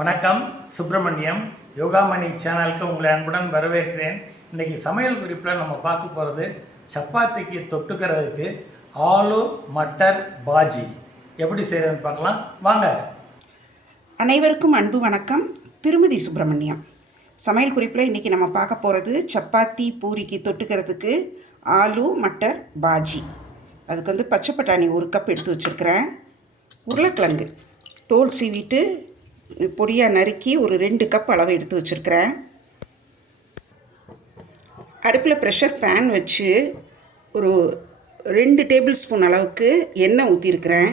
வணக்கம். சுப்பிரமணியம் யோகாமணி சேனலுக்கு உங்களை அன்புடன் வரவேற்கிறேன். இன்றைக்கி சமையல் குறிப்பில் நம்ம பார்க்க போகிறது சப்பாத்திக்கு தொட்டுக்கிறதுக்கு ஆலு மட்டர் பாஜி எப்படி செய்கிறதுன்னு பார்க்கலாம் வாங்க. அனைவருக்கும் அன்பு வணக்கம். திருமதி சுப்பிரமணியம். சமையல் குறிப்பில் இன்றைக்கி நம்ம பார்க்க போகிறது சப்பாத்தி பூரிக்கு தொட்டுக்கிறதுக்கு ஆலு மட்டர் பாஜி. அதுக்கு வந்து பச்சை பட்டாணி 1 கப் எடுத்து வச்சுருக்கிறேன். உருளைக்கிழங்கு தோல் சீவிட்டு பொடியாக நறுக்கி ஒரு 2 கப் அளவு எடுத்து வச்சுருக்கிறேன். அடுப்பில் ப்ரெஷர் பேன் வச்சு ஒரு 2 டேபிள் ஸ்பூன் அளவுக்கு எண்ணெய் ஊற்றிருக்கிறேன்.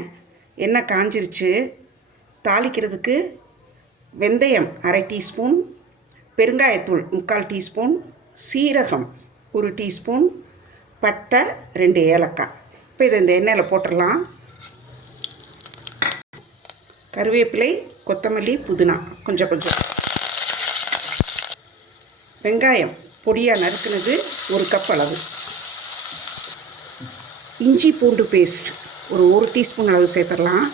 எண்ணெய் காஞ்சிருச்சு. தாளிக்கிறதுக்கு வெந்தயம் 1/2 டீஸ்பூன், பெருங்காயத்தூள் 3/4 டீஸ்பூன், சீரகம் 1 டீஸ்பூன், பட்டை 2 ஏலக்காய். இப்போ இதை இந்த எண்ணெயில் போட்டுடலாம். கருவேப்பிலை, கொத்தமல்லி, புதினா கொஞ்சம் வெங்காயம் பொடியாக நறுக்குனது 1 கப் அளவு, இஞ்சி பூண்டு பேஸ்ட் ஒரு 1 டீஸ்பூன் அளவு சேர்த்துடலாம்.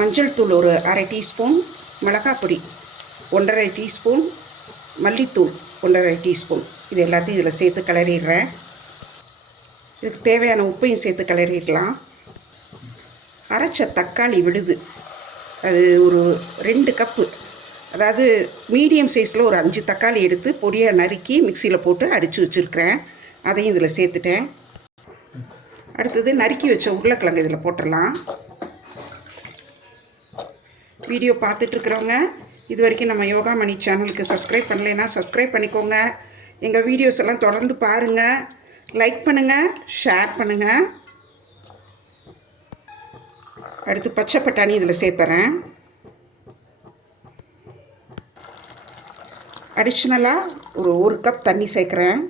மஞ்சள் தூள் ஒரு 1/2 டீஸ்பூன், மிளகாய் பொடி 1/2 டீஸ்பூன், மல்லித்தூள் 1/2 டீஸ்பூன். இது எல்லாத்தையும் இதில் சேர்த்து கிளறிடுறேன். இதுக்கு தேவையான உப்பையும் சேர்த்து கிளறிடலாம். அரைச்ச தக்காளி விடுது, அது ஒரு 2 கப்பு, அதாவது மீடியம் சைஸில் ஒரு 5 தக்காளி எடுத்து பொடியாக நறுக்கி மிக்சியில் போட்டு அடித்து வச்சுருக்கிறேன். அதையும் இதில் சேர்த்துட்டேன். அடுத்தது நறுக்கி வச்ச உருளைக்கிழங்கு இதில் போட்டுடலாம். வீடியோ பார்த்துட்ருக்குறவங்க இது வரைக்கும் நம்ம யோகாமணி சேனலுக்கு சப்ஸ்கிரைப் பண்ணலைன்னா சப்ஸ்கிரைப் பண்ணிக்கோங்க. எங்கள் வீடியோஸ் எல்லாம் தொடர்ந்து பாருங்கள், லைக் பண்ணுங்கள், ஷேர் பண்ணுங்கள். அடுத்து பச்சை பட்டாணி இதில் சேர்த்துறேன். அடிஷ்னலாக ஒரு 1 கப் தண்ணி சேர்க்குறேன்.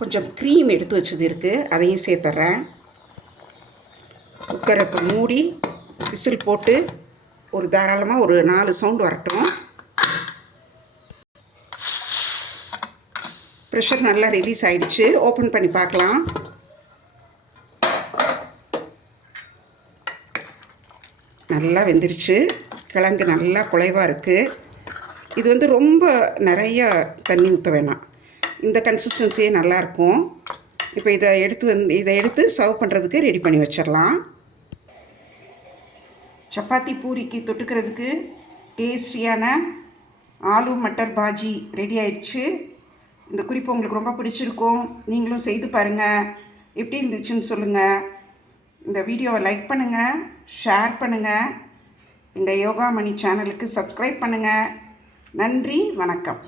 கொஞ்சம் க்ரீம் எடுத்து வச்சது இருக்குது, அதையும் சேர்த்துட்றேன். குக்கரை இப்போ மூடி விசில் போட்டு ஒரு தாராளமாக ஒரு 4 சவுண்டு வரட்டும். ப்ரெஷர் நல்லா ரிலீஸ் ஆகிடுச்சு. ஓப்பன் பண்ணி பார்க்கலாம். நல்லா வெந்துருச்சு. கிழங்கு நல்லா குலைவாக இருக்குது. இது வந்து ரொம்ப நிறையா தண்ணி ஊற்ற வேணாம், இந்த கன்சிஸ்டன்சியே நல்லாயிருக்கும். இப்போ இதை எடுத்து சர்வ் பண்ணுறதுக்கு ரெடி பண்ணி வச்சிடலாம். சப்பாத்தி பூரிக்கு தொட்டுக்கிறதுக்கு டேஸ்டியான ஆலு மட்டர் பாஜி ரெடி ஆயிடுச்சு. இந்த குறிப்பு உங்களுக்கு ரொம்ப பிடிச்சிருக்கும். நீங்களும் செய்து பாருங்கள், எப்படி இருந்துச்சுன்னு சொல்லுங்கள். இந்த வீடியோவை லைக் பண்ணுங்கள், ஷேர் பண்ணுங்கள். எங்கள் யோகாமணி சேனலுக்கு சப்ஸ்கிரைப் பண்ணுங்கள். நன்றி, வணக்கம்.